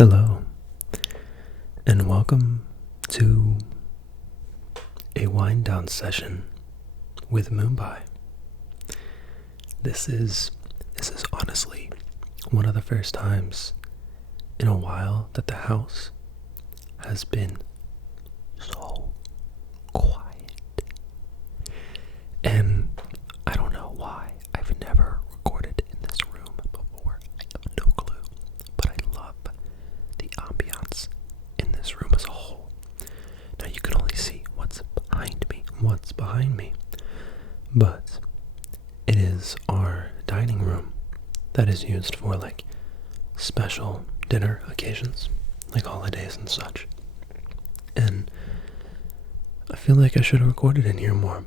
Hello, and welcome to a wind down session with Moonpie. This is honestly one of the first times in a while that the house has been so quiet. And I don't know why. I've never recorded in this room before. I have no clue. But I love the ambiance in this room as a whole. Now you can only see what's behind me. But it is our dining room that is used for like special dinner occasions, like holidays and such. And I feel like I should have recorded in here more,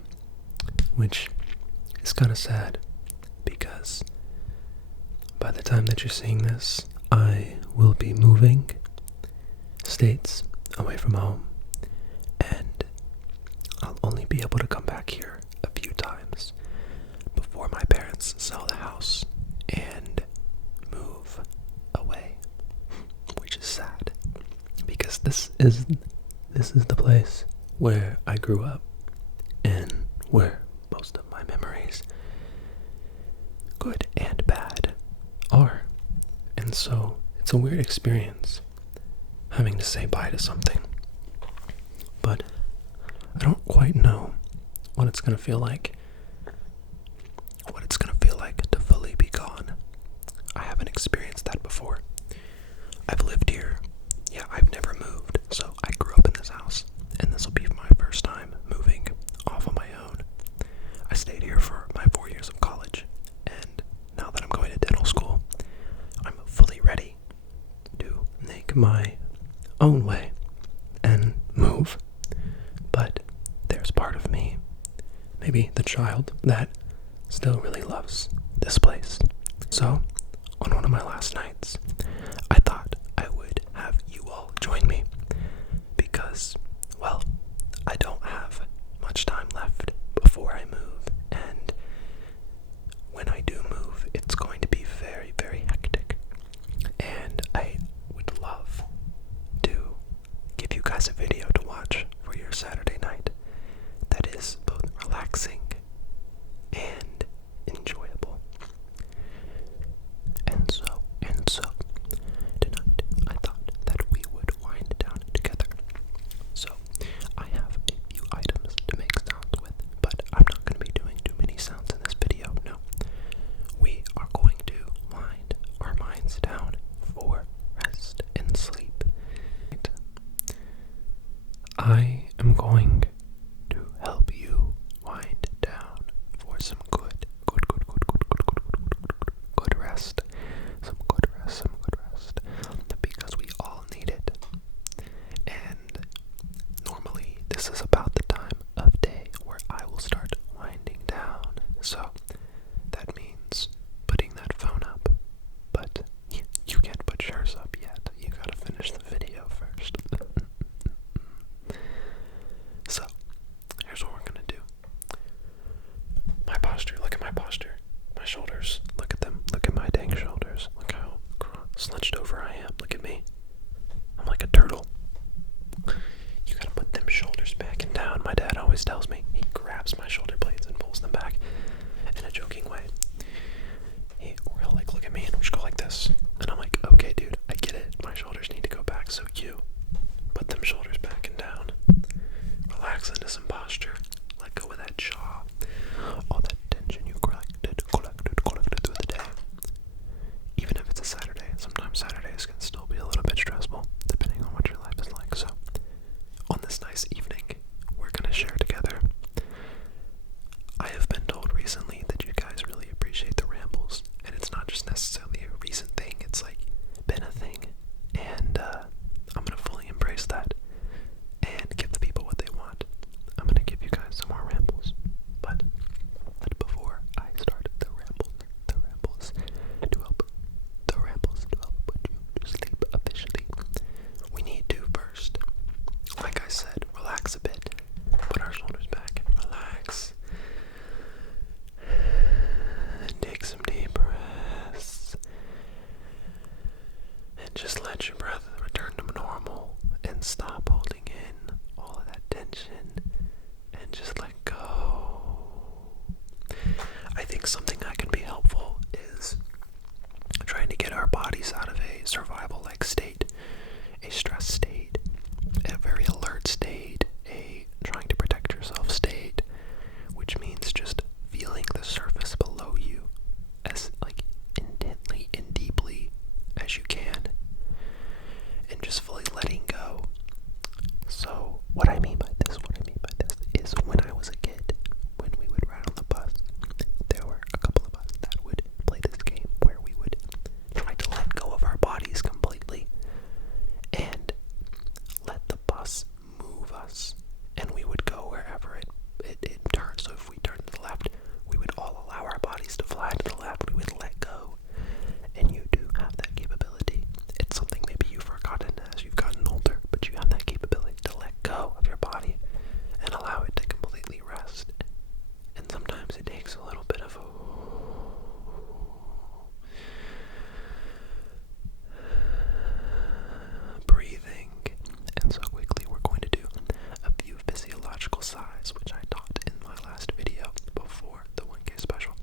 which is kind of sad because by the time that you're seeing this, I will be moving states away from home, and I'll only be able to come back here a few times before my parents sell the house and move away, which is sad because this is the place where I grew up and where most of my memories, good and bad, are. And so it's a weird experience having to say bye to something. But I don't quite know what it's going to feel like. To fully be gone. I haven't experienced that before. I've lived here. Yeah, I've never moved. So I grew up in this house, and this will be my first time moving off on my own. I stayed here for my 4 years of college, and now that I'm going to dental school, I'm fully ready to make my own way and move. But there's part of me, maybe the child, that still really loves this place. So, on one of my last nights, I thought I would have you all join me because, well, I don't have much time left before I move, and when I do move, it's going to be very, very hectic, and I would love to give you guys a video to watch for your Saturday night that is both relaxing and enjoyable. And so, tonight I thought that we would wind down together. So, I have a few items to make sounds with, but I'm not going to be doing too many sounds in this video, no. We are going to wind our minds down for rest and sleep. I am going to help you wind down for some good rest. Some good rest. Because we all need it. And normally this is about the time of day where I will start winding down. So that means putting that phone up. But you can't put yours up yet. You gotta finish the video first. So, here's what we're gonna do. My posture, look at my posture. My shoulders, look at them. Look at my dang shoulders. Look how slunched over I am. Look at me. I'm like a turtle. You gotta put them shoulders back and down. My dad always tells me. He grabs my shoulder blades and pulls them back in a joking way. He'll like look at me and we should go like this. And I'm like, okay dude, I get it. My shoulders need to go back, so you put them shoulders back and down. Relax into some posture. Let go of that jaw. All that tension you collected through the day. Even if it's a Saturday, sometimes Saturdays can still be a little bit stressful, depending on what your life is like. So, on this nice evening, we're gonna share together. I have been told recently that you guys really appreciate the rambles, and it's not just necessarily a recent thing, it's like been a thing. And I'm gonna fully embrace that and give the people what they want. I'm gonna give you guys some more rambles. But before I start the rambles to help put you to sleep, just fully letting go. So what I mean by this is when I was a kid, when we would ride on the bus, there were a couple of us that would play this game where we would try to let go of our bodies completely and let the bus move us, and we would go wherever it turned. So if we turned to the left, we would all allow our bodies to fly to the left. We would let go, and you do have that capability. It's something maybe you've forgotten as you've gotten older, but you have that capability to let go of your body and allow it to completely rest. And sometimes it takes a little bit of breathing. And so quickly we're going to do a few physiological sighs, which I taught in my last video before the 1K special.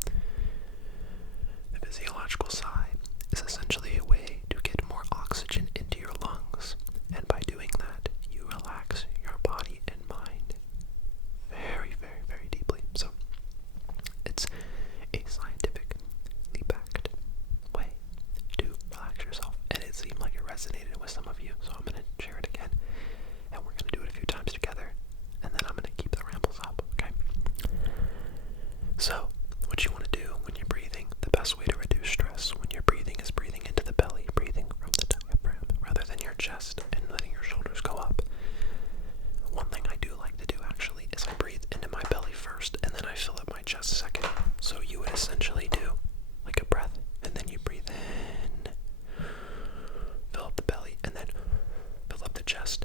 The physiological sigh is essentially a way to get more oxygen into your lungs, and by doing that, you relax your body and mind very, very, very deeply. So it's a scientifically backed way to relax yourself, and it seemed like it resonated with some of you, so I'm going to share it again, and we're going to do it a few times together, and then I'm going to keep the rambles up, okay? So, what you want to do when you're breathing, the best way to reduce stress when you're breathing is breathing into the belly, breathing from the diaphragm, rather than your chest, and letting your shoulders go up. One thing I do like to do, actually, is I breathe into my belly first, and then I fill up my chest second. So you would essentially do like a breath, and then you breathe in, fill up the belly, and then fill up the chest.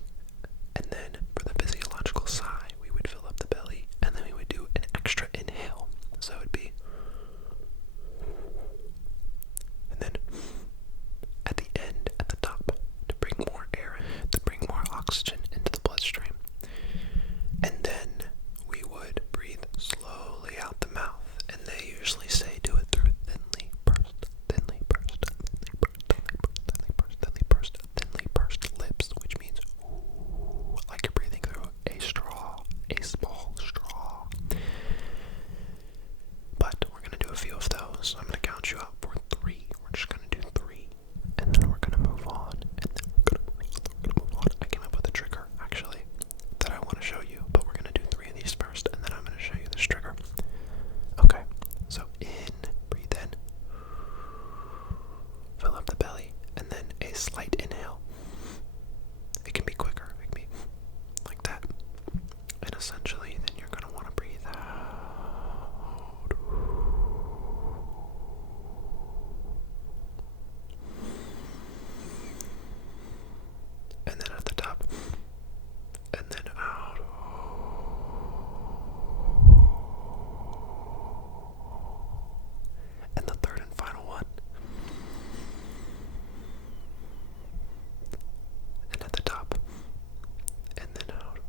And then for the physiological sigh, we would fill up the belly, and then we would do an extra inhale. So it would be, and then at the end, at the top, to bring more air, to bring more oxygen into the bloodstream. And then we would breathe slowly out the mouth, and they usually say do it through thinly pursed, thinly pursed, thinly pursed, thinly pursed, thinly pursed, thinly pursed lips, which means ooh, like you're breathing through a straw, a small straw. But we're gonna do a few of those. I'm gonna count you up for 3. We're just gonna do 3, and then we're gonna move on, and then we're gonna move on. I came up with a trigger, actually, that I want to show you, but we're gonna do 3 of these first, and then I'm gonna show you this trigger. Okay, so in, breathe in, fill up the belly, and then a slight inhale. It can be quicker, it can be like that. And essentially, then you're gonna want to breathe out. And then at the top, and then out. And the third and final one. And at the top, and then out.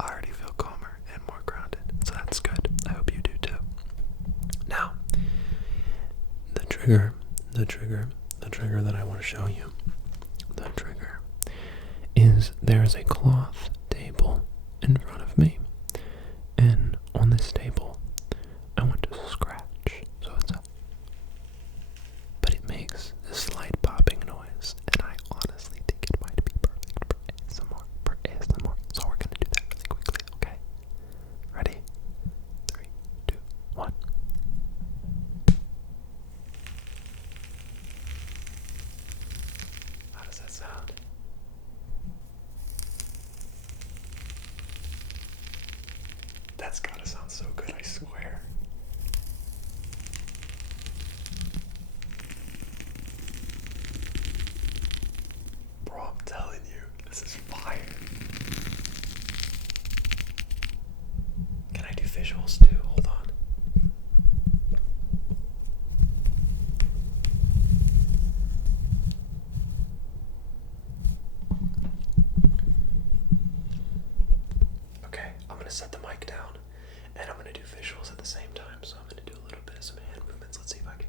I already feel calmer and more grounded, so that's good. I hope you do too. Now, the trigger that I want to show you, the trigger is there's a cloth table in front of me, and on this table I want to scratch, so it's up, but it makes this slight popping noise, and I honestly think it might be perfect for ASMR, so we're gonna do that really quickly, okay? Ready? 3, 2, 1. How does that sound? That's gotta sound so good, I swear. Bro, I'm telling you, this is fire. Can I do visuals too? Hold on. Okay, I'm gonna set the mic down, and I'm gonna do visuals at the same time, so I'm gonna do a little bit of some hand movements. Let's see if I can.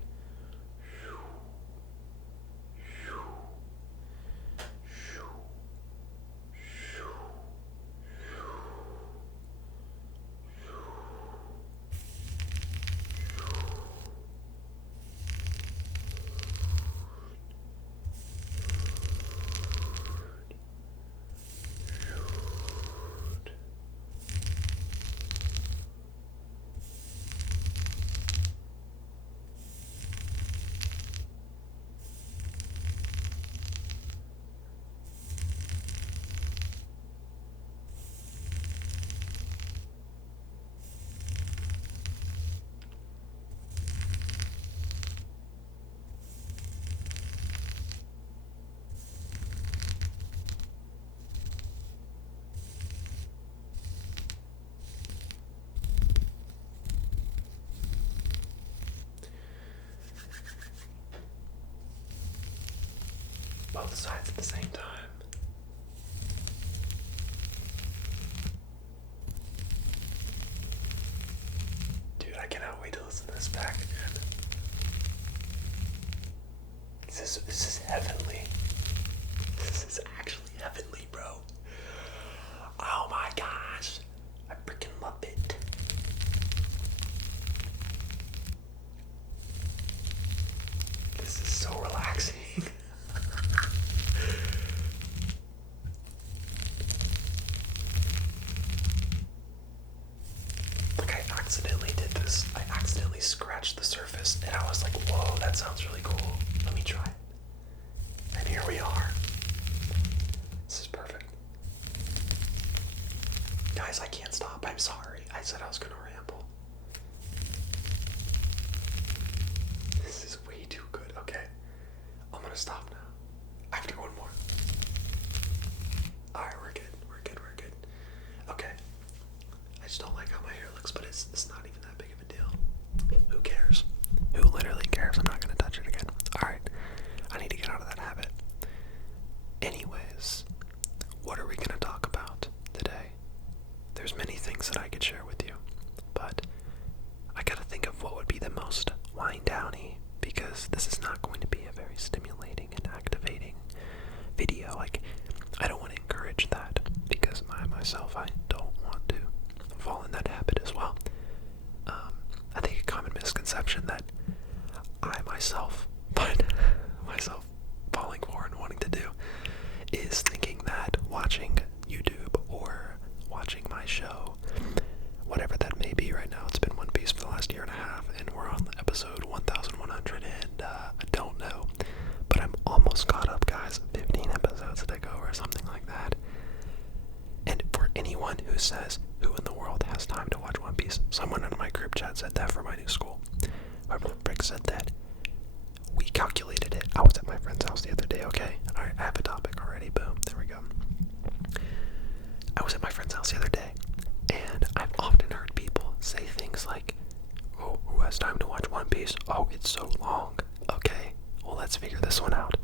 both sides at the same time. Dude, I cannot wait to listen to this back again. This is heavenly. This is actually heavenly, bro. Oh my gosh. I freaking love it. This is so relaxing. Like I accidentally did this. I accidentally scratched the surface and I was like, whoa, that sounds really cool. Let me try it. And here we are. This is perfect. Guys, I can't stop. I'm sorry. I said I was gonna ramble. This is way too good. Okay. I'm gonna stop now. I have to go one more. Alright, we're good. We're good. Okay. I just don't like how my hair looks, but it's not even that big of a deal. Who cares? Who literally cares? I'm not gonna touch it again. Alright. I need to get out of that habit. Anyways, what are we gonna talk about today? There's many things that I could share with you, but I gotta think of what would be the most wind-downy, because this is not going to be a very stimulating and activating video. Like, I don't want to encourage that, because myself, I don't want to fall in that habit as well. I think a common misconception that I myself find myself falling for and wanting to do is thinking that watching YouTube or watching my show, whatever that may be right now, it's been One Piece for the last year and a half, and we're on episode 1100, and I don't know, but I'm almost caught up, guys. 15 episodes to go or something like that. And for anyone who says, who in the world has time to watch One Piece? Someone in my group chat said that for my new school. Whoever the frick said that, we calculated it. I was at my friend's house the other day, okay? Alright, I have a topic already. Boom. There we go. I was at my friend's house the other day, and I've often heard people say things like, oh, who has time to watch One Piece? Oh, it's so long. Okay, well, let's figure this one out.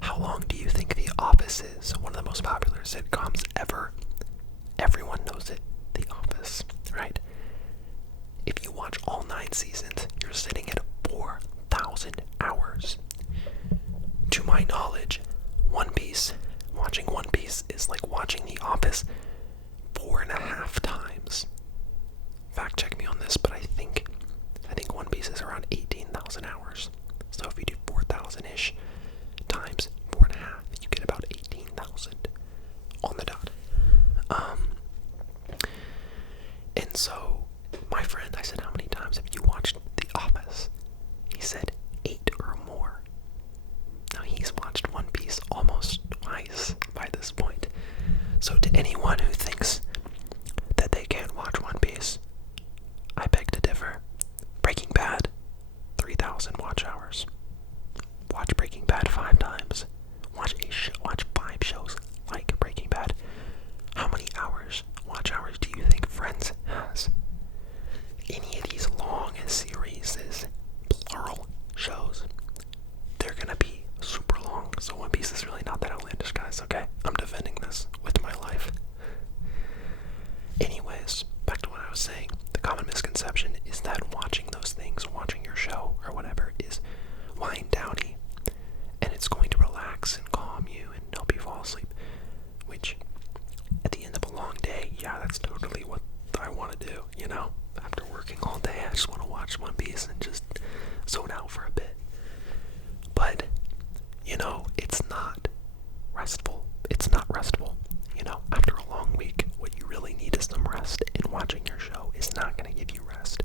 How long do you think The Office is? One of the most popular sitcoms ever. Everyone knows it. The Office, right? If you watch all 9 seasons, you're sitting at 4,000 hours. To my knowledge, watching One Piece is like watching The Office 4.5 times. Fact check me on this, but I think One Piece is around 18,000 hours. So if you do 4,000-ish times 4.5, you get about 18,000 on the dot. And so my friend, I said, how many times have you watched The Office? He said 8 or more. Now he's watched One Piece almost twice by this point. So to anyone who thinks that they can't watch One Piece, I beg to differ. Breaking Bad, 3,000 watch hours. Watch Breaking Bad 5 times. Watch 5 shows like Breaking Bad. How many watch hours do you think Friends has? Any of these long series, plural shows, they're gonna be super long. So One Piece is really not that outlandish, guys, okay? I'm defending this with my life. Anyways, back to what I was saying. The common misconception is that watching those things, watching your show or whatever, is wind downy, and it's going to relax and calm you and help you fall asleep, which at the end of a long day, yeah, that's totally what I want to do, you know? After working all day, I just want to watch One Piece and just zone out for a bit. But, you know, it's not restful. It's not restful. You know, after a long week, what you really need is some rest, and watching your show is not going to give you rest.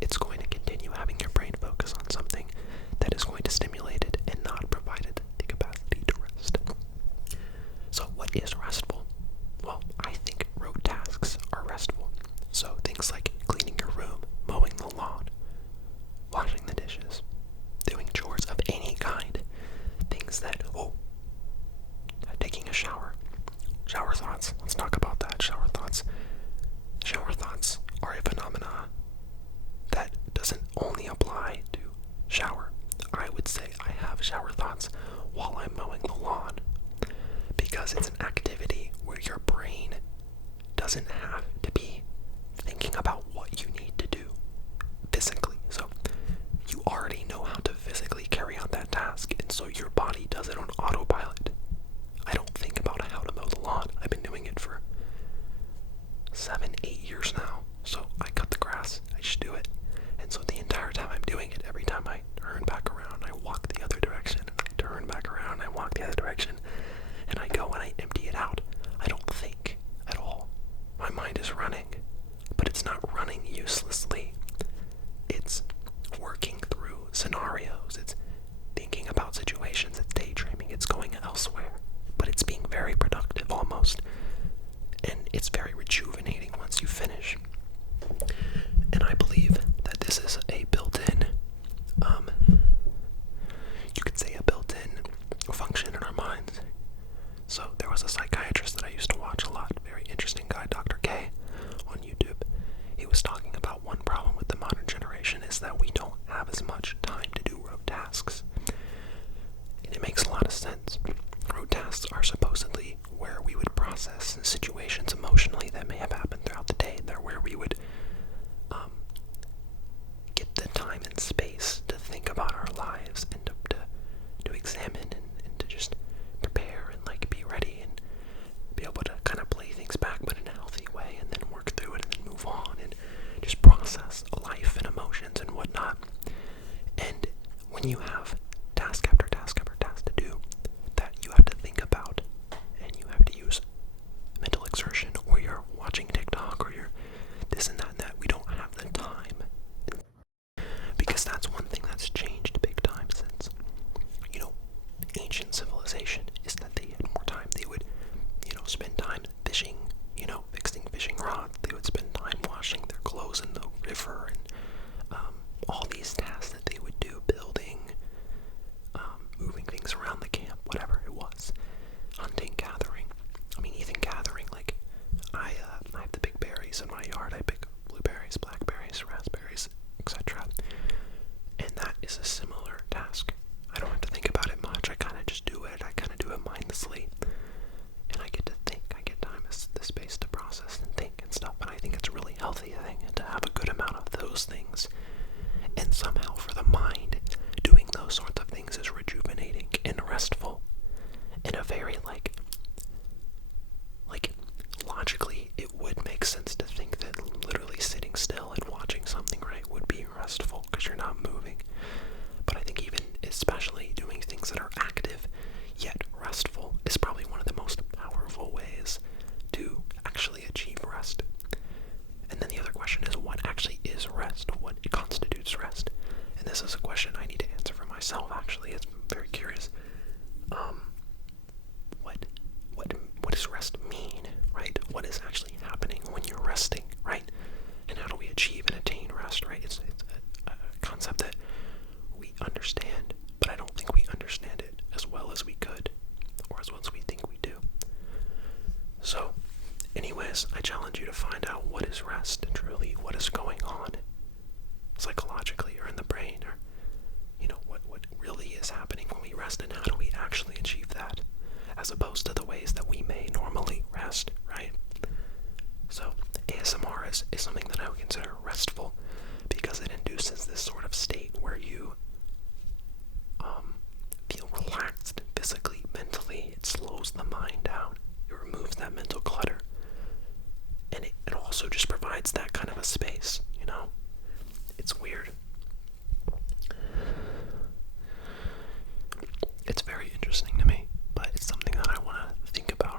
It's going to continue having your brain focus on something that is going to stimulate it and not provide it the capacity to rest. So what is restful? Well, I think rote tasks are restful. So things like cleaning your room, mowing the lawn, washing the dishes, doing chores of any kind. Things that, taking a shower. Shower thoughts. Let's talk about that. Shower thoughts. Shower thoughts are a phenomena that doesn't only apply to shower. I would say I have have shower thoughts while I'm mowing the lawn, because it's an activity where your brain doesn't have to be thinking about what you need to do physically. So you already know how to physically carry out that task, and so your body does it on autopilot. I don't think about how to mow the lawn. I've been doing it for 7-8 years now. So I cut the grass, I just do it. And so the entire time I'm doing it, every time I turn back around, I walk the other direction, and I turn back around, I walk the other direction, and I go and I empty it out. I don't think at all. My mind is running, but it's not running uselessly. It's working through scenarios, it's thinking about situations, it's daydreaming, it's going elsewhere, but it's being very productive almost, and it's very rejuvenating once you finish. And I believe that this is a built-in, you could say a built-in function in our minds. So there was a psychiatrist that I used to watch a lot, very interesting guy, Dr. K, on YouTube. He was talking about one problem with the modern generation is that we don't have as much time to do rote tasks. And it makes a lot of sense. Rote tasks are supposedly where we would process situations emotionally that may have happened throughout the day. They're where we would get the time and space to think about our lives and to examine and to just prepare and like be ready and be able to kind of play things back but in a healthy way, and then work through it and then move on and just process life and emotions and whatnot. And when you have task after task after task to do that you have to think about and you have to use mental exertion, or you're watching TikTok, or you're this and that, we don't have the time. Because that's one thing that's changed big time since, ancient civilization, is that they had more time. They would, spend time fishing, fixing fishing rods. They would spend time washing their clothes in the river, and all these tasks that they would do, building, moving things around the camp, whatever it was, hunting, gathering. I mean, even gathering, like, I have the big berries in my yard. I pick blueberries, blackberries, raspberries, etc. And that is a similar task. I don't have to think about it much. I kind of just do it. I kind of do it mindlessly. And I get to think. I get time, the space to process and think and stuff. And I think it's a really healthy thing to have a good amount of those things. And somehow for the mind, doing those sorts of things is rejuvenating and restful. In a very, like logically, it would make sense to think that literally sitting still and watching something, right, would be restful because you're not moving. But I think even especially doing things that are active yet restful is probably one of the most powerful ways to actually achieve rest. And then the other question is, what actually is rest? What constitutes rest? And this is a question I need to answer for myself, actually. It's very curious. What does rest mean, right? What is actually happening when you're resting, right? And how do we achieve and attain rest, right? It's a concept that we understand, but I don't think we understand it as well as we could, or as well as we think we do. So, anyways, I challenge you to find out what is rest and truly what is going on psychologically or in the brain, or what really is happening when we rest, and how do we actually achieve that, as opposed to the ways that we may normally rest, right? So ASMR is something that I would consider restful because it induces this sort of state where you feel relaxed physically, mentally. It slows the mind down. It removes that mental clutter. And it also just provides that kind of a space, It's weird. It's very interesting to me, but it's something that I want to think about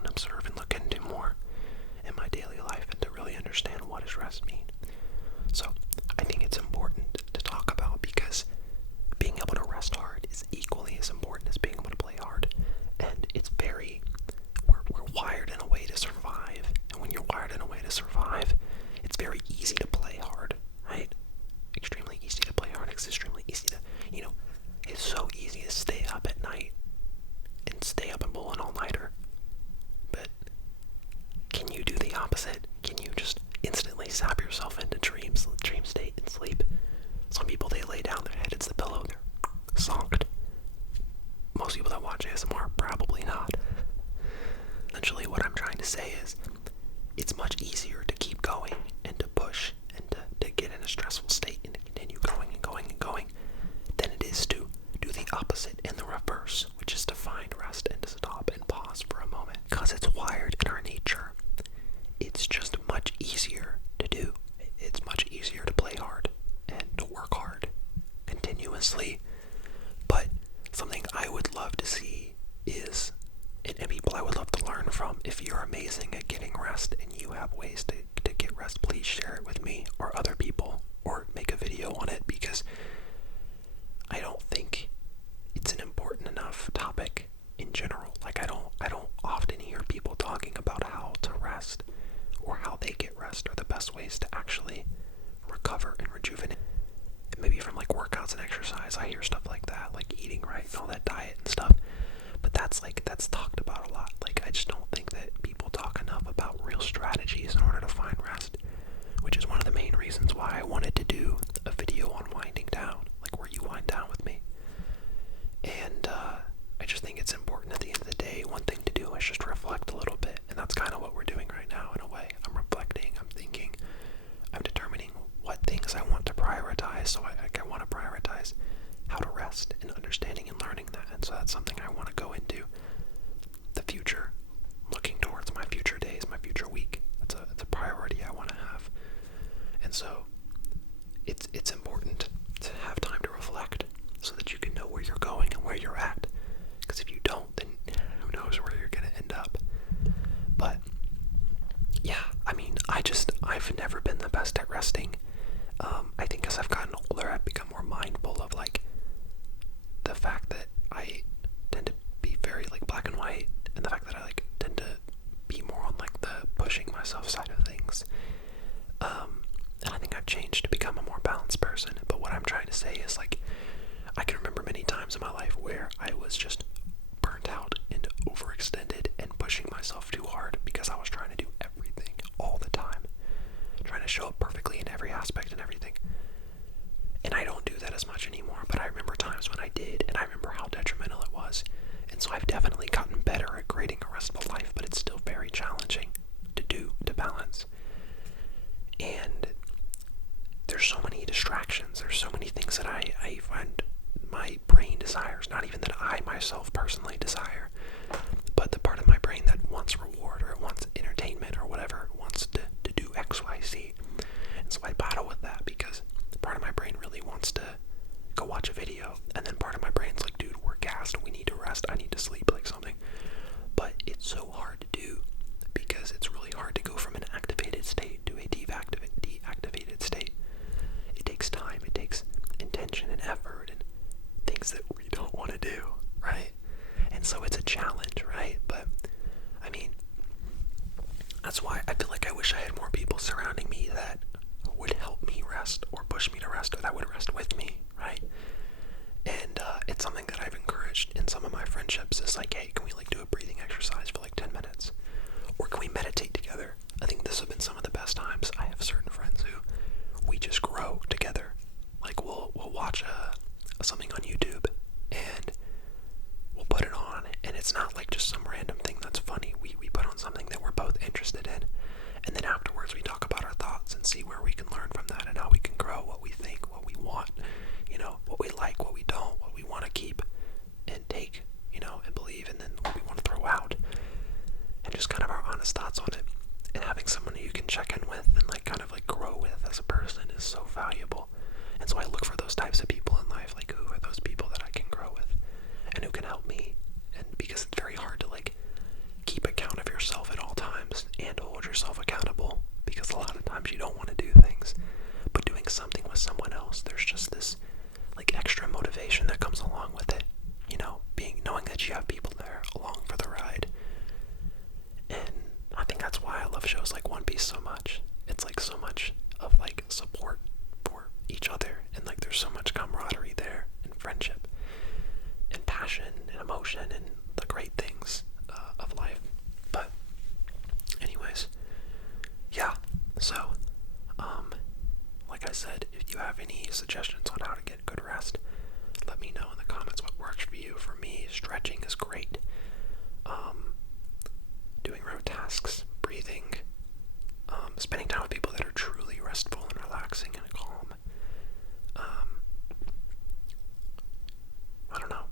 opposite in the reverse, which is to find rest and to stop and pause for a moment. Because it's wired in our nature, it's just much easier to do. It's much easier to play hard and to work hard continuously. But something I would love to see is, and people I would love to learn from, if you're amazing at getting rest and you have ways to get rest, please share it with me or other people, or make a video on it, because I don't think it's an important enough topic in general. Like, I don't often hear people talking about how to rest or how they get rest or the best ways to actually recover and rejuvenate. Maybe from like workouts and exercise, I hear stuff like that, like eating right and all that diet and stuff. But that's talked about a lot. Like, I just don't think that people talk enough about real strategies in order to find rest, which is one of the main reasons why I wanted to do a video on winding down, like where you wind down with me. And I just think it's important at the end of the day. One thing to do is just reflect a little bit, and that's kind of what we're doing right now in a way. I'm reflecting, I'm thinking, I'm determining what things I want to prioritize. So I want to prioritize how to rest and understanding and learning that. And so that's something I want to go into the future, looking towards my future days, my future week. It's a priority I want to have. And so it's important to have time to reflect so that you can know where you're going and where you're at. Because if you don't, then who knows where you're going to end up. But yeah, I mean, I've never been the best at resting. I think as I've gotten older, I've become more mindful of like the fact that I tend to be very like black and white, and the fact that I like tend to be more on like the pushing myself side of things. And I think I've changed to become a more balanced person. But what I'm trying to say is, like, I can remember many times in my life where I was just burnt out and overextended and pushing myself too hard because I was trying to do everything all the time, trying to show up perfectly in every aspect and everything. And I don't do that as much anymore, but I remember times when I did, and I remember how detrimental it was. And so I've definitely gotten better at creating a restful life, but it's still very challenging to balance. And there's so many distractions, there's so many things that I find my brain desires, not even that I myself personally desire, but the part of my brain that wants reward, or it wants entertainment, or whatever, it wants to do X, Y, Z. And so I battle with that, because part of my brain really wants to go watch a video, and then part of my brain's like, dude, we're gassed, we need to rest, I need to sleep, like something. But it's so hard to do, because it's really hard to go from an activated state to a deactivated state. It takes time, it takes intention and effort and things that we don't want to do, right? And so it's a challenge, right? But I mean, that's why I feel like I wish I had more people surrounding me that would help me rest or push me to rest, or that would rest with me, right? And it's something that I've encouraged in some of my friendships. Is like, hey, can we like do a breathing exercise for like 10 minutes? Or can we meditate together? I think this has been some of the best times. I have certain friends who we just grow together. Like we'll watch something on YouTube and we'll put it on, and it's not like just some random thing that's funny. We put on something that we're both interested in, and then afterwards we talk about our thoughts and see where we can learn from that and how we can grow, what we think, what we want, you know, what we like, what we don't, what we want to keep and take, you know, and believe, and then what we want to throw out, and just kind of our honest thoughts on it. And having someone who you can check in with and like kind of like grow with as a person is so valuable. And so I look for those types of people in life, like who are those people that I can grow with and who can help me. And because it's very hard to like keep account of yourself at all times and hold yourself accountable, because a lot of times you don't want to do things, but doing something with someone else, there's just this like extra motivation that comes along with it, you know, knowing that you have people there along for the ride. And I think that's why I love shows like One Piece so much. It's like so much of like support for each other, and like there's so much camaraderie there, and friendship and passion and emotion and the great things of life. But anyways, yeah, so like I said, if you have any suggestions on how to get good rest, let me know in the comments what works for you. For me, stretching is great. Doing rote tasks, breathing, spending time with people that are truly restful and relaxing and calm. I don't know.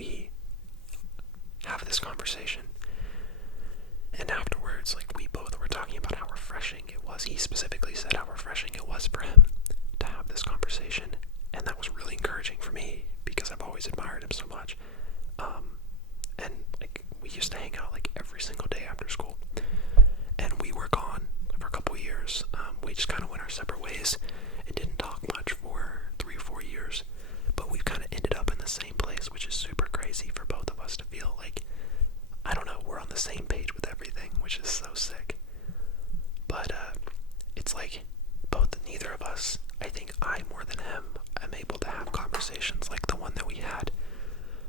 we have this conversation. And afterwards, like, we both were talking about how refreshing it was. He specifically said how refreshing it was for him to have this conversation. And that was really encouraging for me because I've always admired him so much. And like, we used to hang out like every single day after school. And we were gone for a couple years. We just kind of went our separate ways and didn't talk much for 3 or 4 years. But we've kind of ended up in the same place, which is super crazy for both of us to feel like, I don't know, we're on the same page with everything, which is so sick. But it's like neither of us, I think I more than him, am able to have conversations like the one that we had.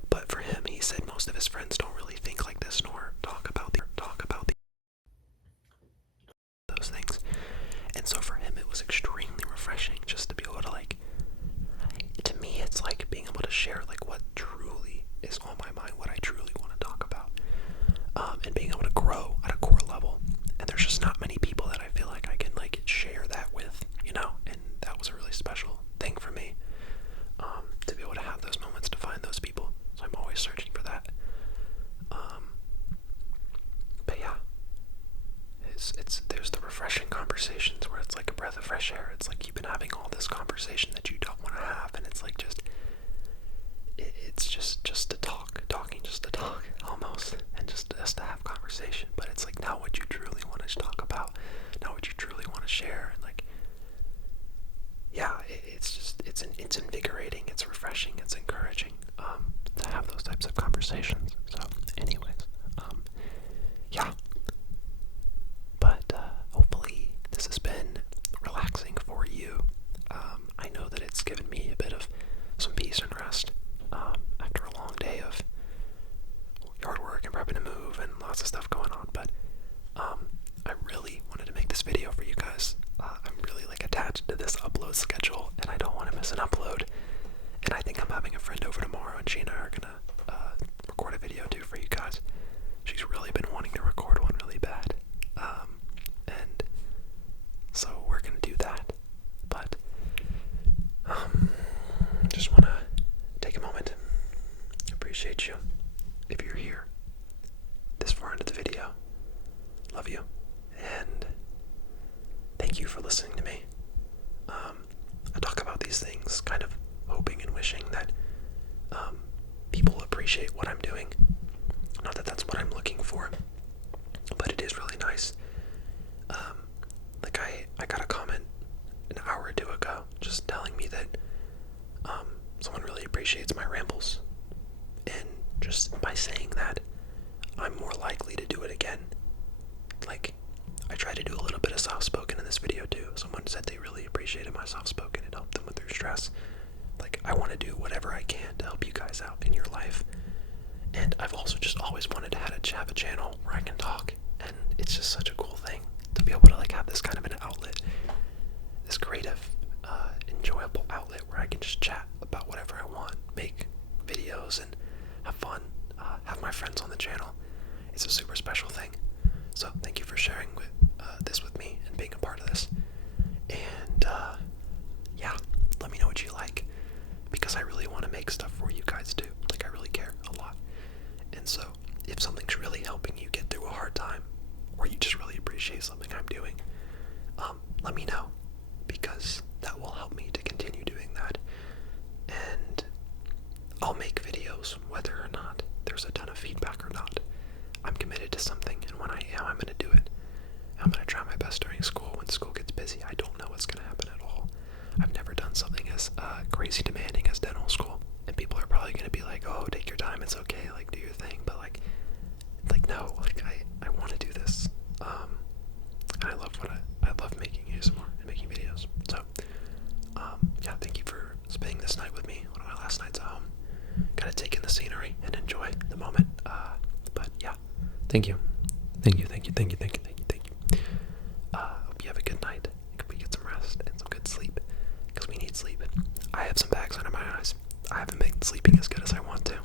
But for him, he said most of his friends don't really think like this nor talk about those things. And so for him, it was extremely refreshing just to be able to, like, to me, it's like being able to share like what truly is on my mind, what I truly want to talk about, and being able to grow at a core level. And there's just not many people that I feel like I can like share that with, you know. And that was a really special thing for me, to be able to have those moments, to find those people. So I'm always searching for that. But yeah, there's the refreshing conversations where it's like a breath of fresh air. It's like you've been having all this conversation that you don't want to have, and it's like it's just to talking just to talk almost, and just to have conversation. But it's like now what you truly want to talk about, now what you truly want to share, and like, yeah, it's invigorating, it's refreshing, it's encouraging, to have those types of conversations. So anyways, yeah, but hopefully this has been relaxing for you. I know that it's given me a bit of some peace and rest, after a long day of yard work and prepping to move and lots of stuff going on. But I really wanted to make this video for you guys. I'm really like attached to this upload schedule, and I don't want to miss an upload. And I think I'm having a friend over tomorrow, and she and I are gonna record a video too for you guys. She's really been wanting to record one really bad, and so we're gonna do that. But just want to take a moment. Appreciate you if you're here this far into the video. Love you, and thank you for listening to me. I talk about these things kind of hoping and wishing that people appreciate what I'm doing. Not that that's what I'm looking for, but it is really nice. Like I got a comment an hour or two ago just telling me that someone really appreciates my rambles, and just by saying that, I'm more likely to do it again. Like, I tried to do a little bit of soft-spoken in this video too. Someone said they really appreciated my soft-spoken. It helped them with their stress. Like, I want to do whatever I can to help you guys out in your life. And I've also just always wanted to have a channel where I can talk. And it's just such a cool thing to be able to like have this kind of an outlet, this creative, enjoyable outlet where I can just chat about whatever I want, make videos and have fun, have my friends on the channel. It's a super special thing. So thank you for sharing this with me and being a part of this. And yeah, let me know what you like, because I really want to make stuff for you guys too. Like, I really care a lot. And so if something's really helping you get through a hard time, or you just really appreciate something I'm doing, let me know, because that will help me to continue doing that. And I'll make videos whether or not there's a ton of feedback or not. I'm committed to something, and when I am, I'm going to do it. I'm going to try my best during school. When school gets busy, I don't know what's going to happen at all. I've never done something as crazy demanding as dental school, and people are probably going to be like, oh, take your time, it's okay, like, do your thing. But like no, like, I want to do this. And I love making ASMR and making videos. So yeah, thank you for spending this night with me, one of my last nights at home. Gotta take in the scenery and enjoy the moment. But yeah, thank you. Hope you have a good night. Hope you get some rest and some good sleep, because we need sleep. I have some bags under my eyes. I haven't been sleeping as good as I want to.